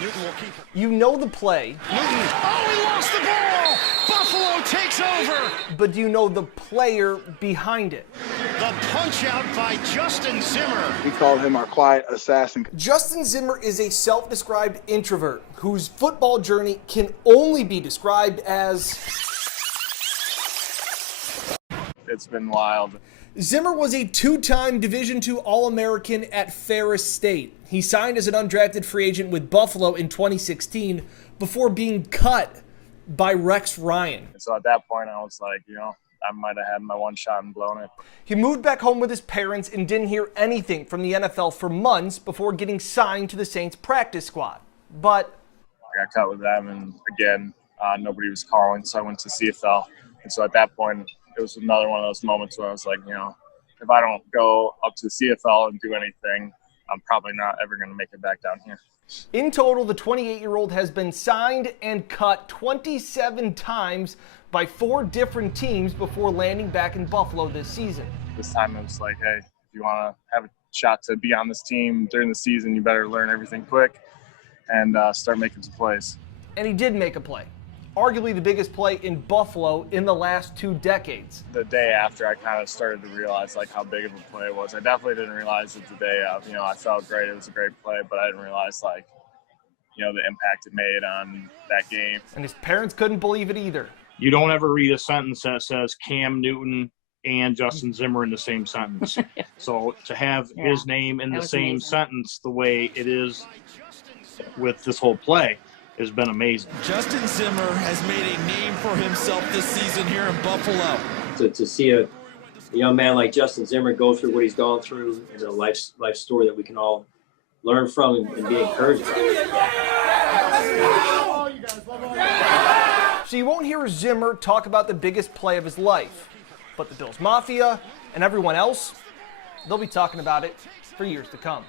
Newton will keep it. You know the play. Newton. Oh, he lost the ball. Buffalo takes over. But do you know the player behind it? The punch out by Justin Zimmer. We call him our quiet assassin. Justin Zimmer is a self-described introvert whose football journey can only be described as... It's been wild. Zimmer was a two-time Division II All-American at Ferris State. He signed as an undrafted free agent with Buffalo in 2016 before being cut by Rex Ryan. So at that point, I was like, I might have had my one shot and blown it. He moved back home with his parents and didn't hear anything from the NFL for months before getting signed to the Saints practice squad. But I got cut with them, and again, nobody was calling, so I went to CFL. And so at that point, it was another one of those moments where I was like, if I don't go up to the CFL and do anything, I'm probably not ever going to make it back down here. In total, the 28-year-old has been signed and cut 27 times by 4 different teams before landing back in Buffalo this season. This time it was like, hey, if you want to have a shot to be on this team during the season, you better learn everything quick and start making some plays. And he did make a play. Arguably the biggest play in Buffalo in the last 2 decades. The day after, I kind of started to realize how big of a play it was. I definitely didn't realize it the day of. I felt great. It was a great play, but I didn't realize the impact it made on that game. And his parents couldn't believe it either. You don't ever read a sentence that says Cam Newton and Justin Zimmer in the same sentence. So to have his name in the same sentence the way it is with this whole play has been amazing. Justin Zimmer has made a name for himself this season here in Buffalo. To see a young man like Justin Zimmer go through what he's gone through is a life story that we can all learn from and be encouraged by. So you won't hear Zimmer talk about the biggest play of his life, but the Bills Mafia and everyone else, they'll be talking about it for years to come.